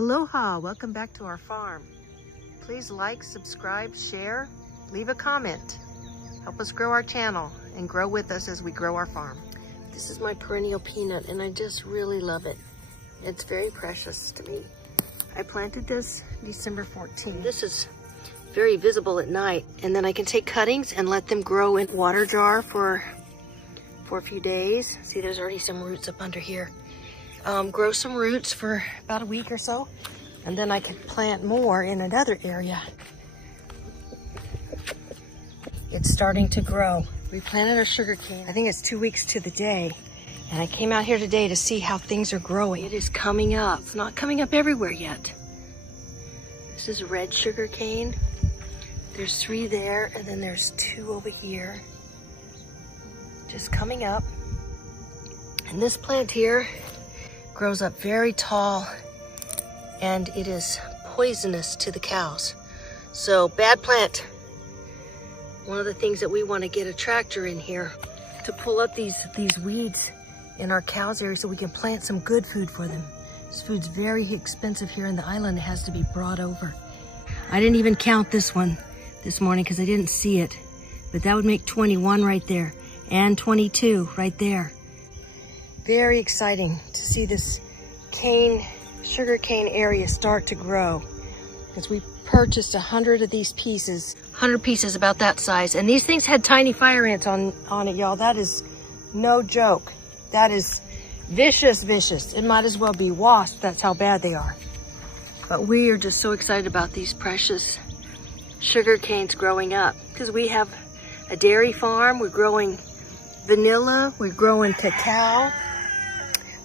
Aloha, welcome back to our farm. Please like, subscribe, share, leave a comment. Help us grow our channel and grow with us as we grow our farm. This is my perennial peanut and I just really love it. It's very precious to me. I planted this December 14th. This is very visible at night, and then I can take cuttings and let them grow in a water jar for a few days. See, there's already some roots up under here. Grow some roots for about a week or so, and then I can plant more in another area. It's starting to grow. We planted our sugar cane. I think it's 2 weeks to the day, and I came out here today to see how things are growing. It is coming up. It's not coming up everywhere yet. This is red sugar cane. There's 3 there, and then there's 2 over here. Just coming up. And this plant here grows up very tall, and it is poisonous to the cows. So bad plant. One of the things that we want to get a tractor in here to pull up these weeds in our cows area so we can plant some good food for them. This food's very expensive here in the island. It has to be brought over. I didn't even count this one this morning because I didn't see it, but that would make 21 right there and 22 right there. Very exciting to see this sugar cane area start to grow, because we purchased 100 of these pieces, 100 pieces about that size, and these things had tiny fire ants on it, y'all. That is no joke. That is vicious. It might as well be wasps. That's how bad they are. But we are just so excited about these precious sugar canes growing up, because we have a dairy farm. We're growing vanilla, we're growing cacao.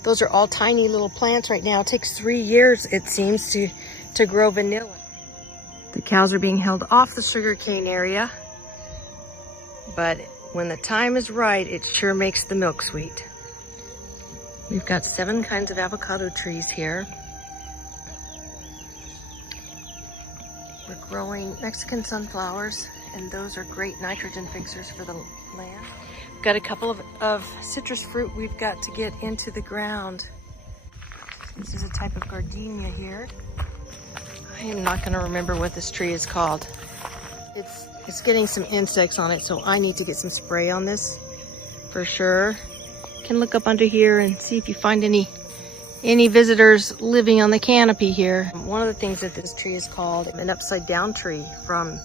Those are all tiny little plants right now. It takes 3 years, it seems, to grow vanilla. The cows are being held off the sugar cane area, but when the time is right, it sure makes the milk sweet. We've got 7 kinds of avocado trees here. We're growing Mexican sunflowers, and those are great nitrogen fixers for the land. We've got a couple of citrus fruit we've got to get into the ground. This is a type of gardenia here. I am not going to remember what this tree is called. It's getting some insects on it, so I need to get some spray on this for sure. You can look up under here and see if you find any visitors living on the canopy here. One of the things that this tree is called an upside down tree from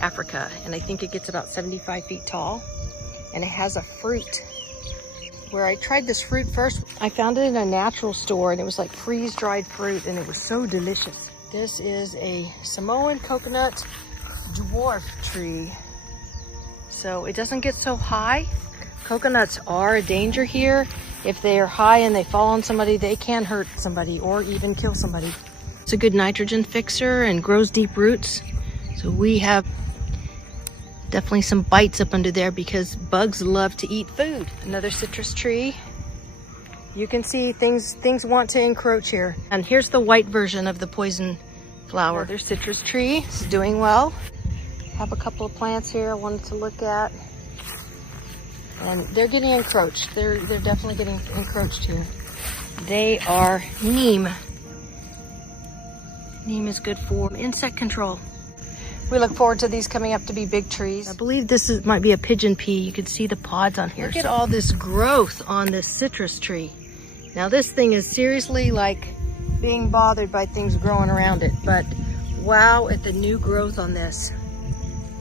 Africa, and I think it gets about 75 feet tall, and it has a fruit. Where I tried this fruit first, I found it in a natural store, and it was like freeze-dried fruit, and it was so delicious. This is a Samoan coconut dwarf tree. So it doesn't get so high. Coconuts are a danger here. If they are high and they fall on somebody, they can hurt somebody or even kill somebody. It's a good nitrogen fixer and grows deep roots. So we have definitely some bites up under there because bugs love to eat food. Another citrus tree. You can see things want to encroach here. And here's the white version of the poison flower. Another citrus tree is doing well. Have a couple of plants here I wanted to look at. And they're getting encroached. They're definitely getting encroached here. They are neem. Neem is good for insect control. We look forward to these coming up to be big trees. I believe this might be a pigeon pea. You can see the pods on here. Look at all this growth on this citrus tree. Now this thing is seriously like being bothered by things growing around it, but wow at the new growth on this.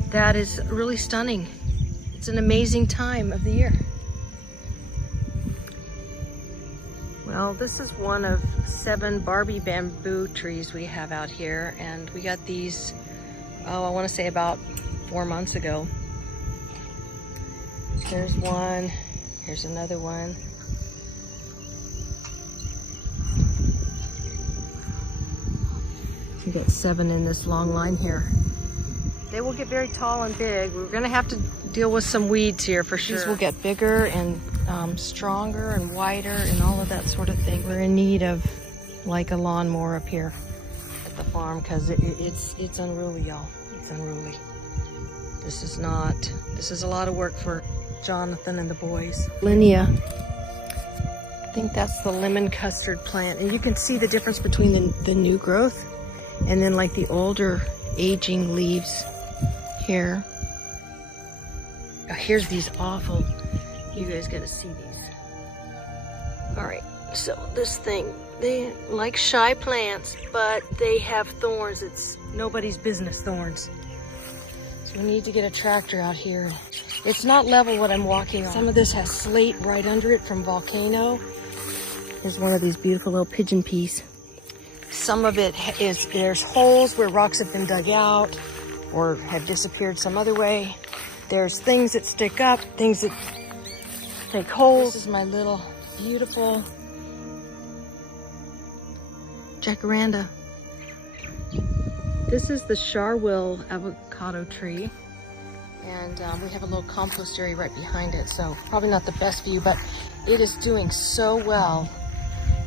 That is really stunning. It's an amazing time of the year. Well, this is one of 7 Barbie bamboo trees we have out here, and we got these, I want to say about 4 months ago. There's one, here's another one. We got 7 in this long line here. They will get very tall and big. We're gonna have to deal with some weeds here for sure. These will get bigger and stronger and wider and all of that sort of thing. We're in need of like a lawnmower up here at the farm because it's unruly, y'all. It's unruly. This is a lot of work for Jonathan and the boys. Linnea. I think that's the lemon custard plant. And you can see the difference between the new growth and then like the older aging leaves here. Oh, here's these awful, you guys gotta see these. All right, so this thing, they like shy plants, but they have thorns. It's nobody's business thorns. So we need to get a tractor out here. It's not level what I'm walking on. Some of this has slate right under it from volcano. There's one of these beautiful little pigeon peas. Some of it is, there's holes where rocks have been dug out or have disappeared some other way. There's things that stick up, things that take holes. This is my little beautiful jacaranda. This is the YaHuWaH avocado tree. And we have a little compost area right behind it, so probably not the best view, but it is doing so well.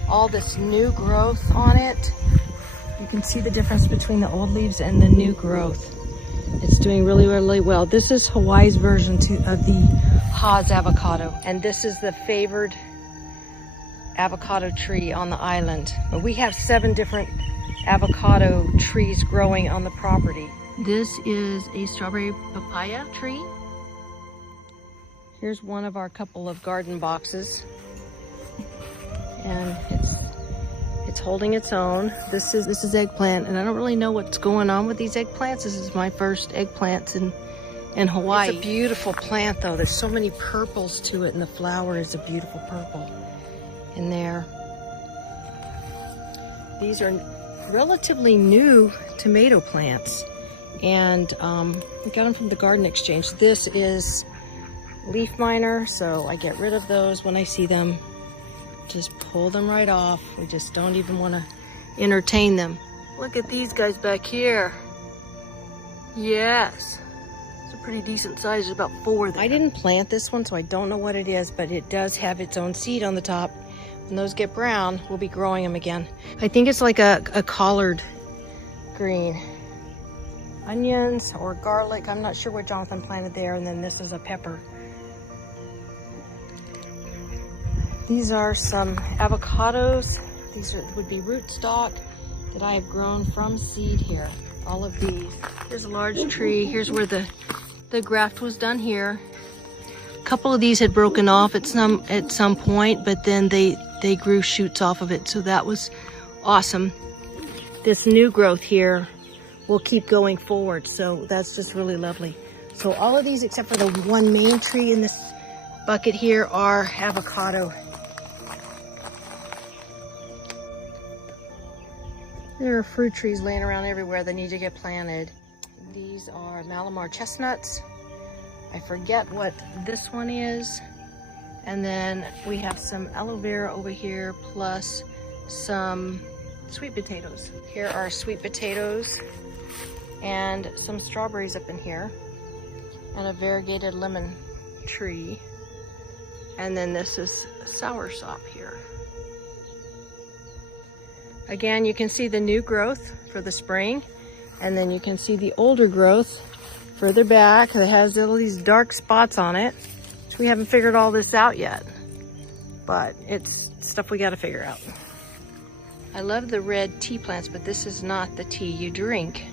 All this new growth on it. You can see the difference between the old leaves and the new growth. It's doing really, really well. This is Hawaii's version of the Haas avocado, and this is the favored avocado tree on the island. But we have 7 different avocado trees growing on the property. This is a strawberry papaya tree. Here's one of our couple of garden boxes. And it's holding its own. This is eggplant, and I don't really know what's going on with these eggplants. This is my first eggplants in Hawaii. It's a beautiful plant though. There's so many purples to it, and the flower is a beautiful purple in there. These are relatively new tomato plants. And we got them from the garden exchange. This is leaf miner, so I get rid of those when I see them. Just pull them right off. We just don't even want to entertain them. Look at these guys back here. Yes, it's a pretty decent size. There's about 4 there. I didn't plant this one, so I don't know what it is, but it does have its own seed on the top. When those get brown, we'll be growing them again. I think it's like a collard green. Onions or garlic, I'm not sure what Jonathan planted there, and then this is a pepper. These are some avocados. These would be rootstock that I have grown from seed here. All of these. Here's a large tree. Here's where the graft was done here. A couple of these had broken off at some point, but then they grew shoots off of it, so that was awesome. This new growth here will keep going forward, so that's just really lovely. So all of these except for the one main tree in this bucket here are avocado. There are fruit trees laying around everywhere that need to get planted. These are Malamar chestnuts. I forget what this one is. And then we have some aloe vera over here, plus some sweet potatoes. Here are sweet potatoes and some strawberries up in here, and a variegated lemon tree. And then this is soursop here. Again, you can see the new growth for the spring, and then you can see the older growth further back that has all these dark spots on it. We haven't figured all this out yet, but it's stuff we got to figure out. I love the red tea plants, but this is not the tea you drink.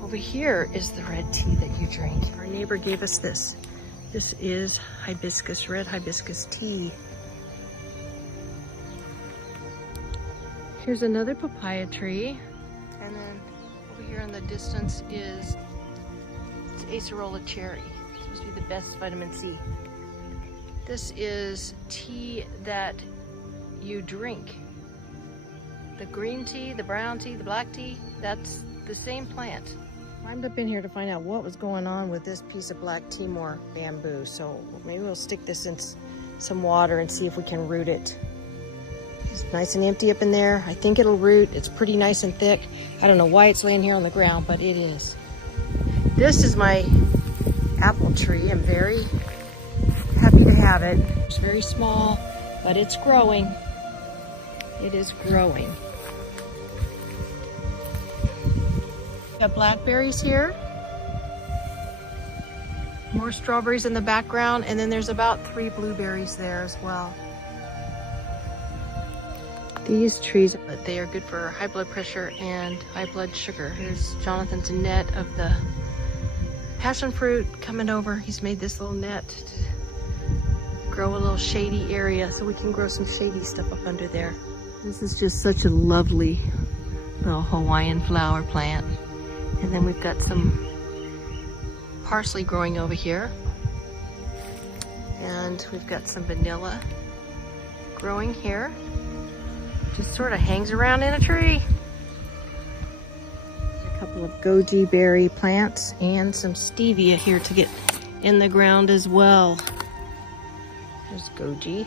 Over here is the red tea that you drink. Our neighbor gave us this. This is hibiscus, red hibiscus tea. Here's another papaya tree. And then over here in the distance is acerola cherry. It's supposed to be the best vitamin C. This is tea that you drink. The green tea, the brown tea, the black tea, that's the same plant. I climbed up in here to find out what was going on with this piece of black Timor bamboo. So maybe we'll stick this in some water and see if we can root it. It's nice and empty up in there. I think it'll root. It's pretty nice and thick. I don't know why it's laying here on the ground, but it is. This is my apple tree. I'm very happy to have it. It's very small, but it's growing. It is growing. Got blackberries here. More strawberries in the background, and then there's about 3 blueberries there as well. These trees, they are good for high blood pressure and high blood sugar. Here's Jonathan's net of the passion fruit coming over. He's made this little net to grow a little shady area so we can grow some shady stuff up under there. This is just such a lovely little Hawaiian flower plant. And then we've got some parsley growing over here. And we've got some vanilla growing here. Just sort of hangs around in a tree. A couple of goji berry plants and some stevia here to get in the ground as well. There's goji.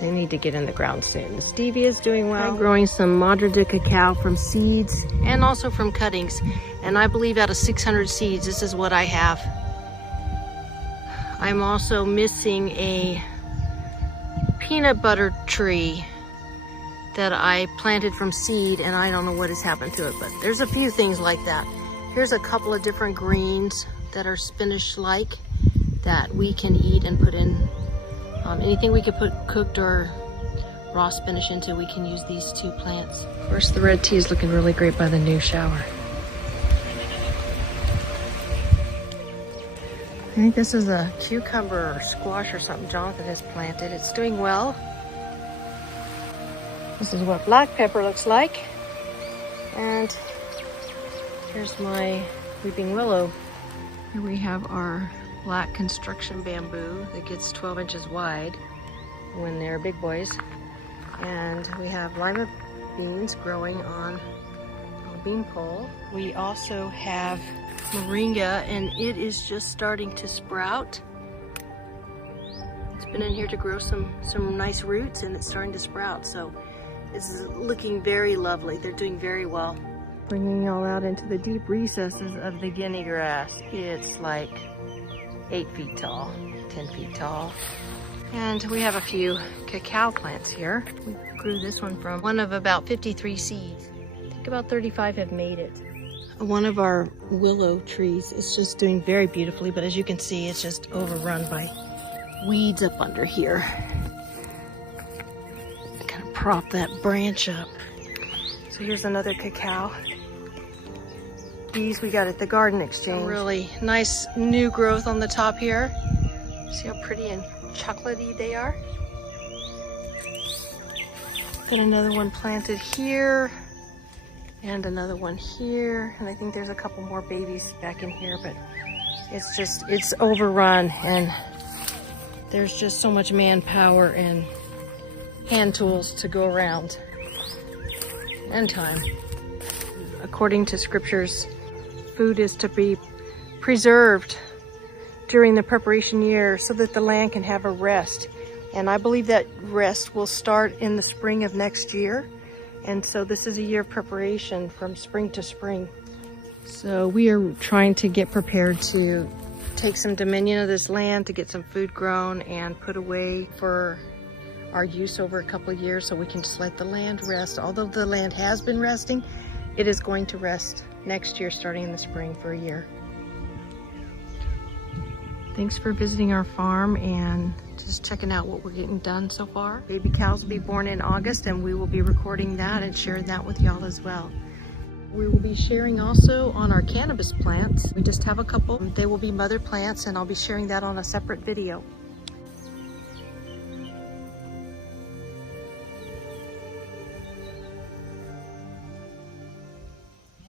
They need to get in the ground soon. The stevia is doing well. I'm growing some Madre de Cacao from seeds and also from cuttings. And I believe out of 600 seeds, this is what I have. I'm also missing a peanut butter tree that I planted from seed, and I don't know what has happened to it, but there's a few things like that. Here's a couple of different greens that are spinach-like that we can eat and put in anything we could put cooked or raw spinach into. We can use these 2 plants. Of course, the red tea is looking really great by the new shower. I think this is a cucumber or squash or something Jonathan has planted. It's doing well. This is what black pepper looks like. And here's my weeping willow. Here we have our black construction bamboo that gets 12 inches wide when they're big boys. And we have lima beans growing on a bean pole. We also have moringa, and it is just starting to sprout. It's been in here to grow some nice roots, and it's starting to sprout, so it's looking very lovely. They're doing very well. Bringing y'all out into the deep recesses of the guinea grass. It's like 8 feet tall, 10 feet tall. And we have a few cacao plants here. We grew this one from one of about 53 seeds. I think about 35 have made it. One of our willow trees is just doing very beautifully, but as you can see, it's just overrun by weeds up under here. I kind of prop that branch up. So here's another cacao. These we got at the garden exchange. Some really nice new growth on the top here. See how pretty and chocolatey they are? Got another one planted here. And another one here, and I think there's a couple more babies back in here, but it's overrun, and there's just so much manpower and hand tools to go around, and time. According to scriptures, food is to be preserved during the preparation year so that the land can have a rest, and I believe that rest will start in the spring of next year. And so this is a year of preparation from spring to spring. So we are trying to get prepared to take some dominion of this land, to get some food grown and put away for our use over a couple of years, so we can just let the land rest. Although the land has been resting, it is going to rest next year, starting in the spring for a year. Thanks for visiting our farm and just checking out what we're getting done so far. Baby cows will be born in August, and we will be recording that and sharing that with y'all as well. We will be sharing also on our cannabis plants. We just have a couple. They will be mother plants, and I'll be sharing that on a separate video.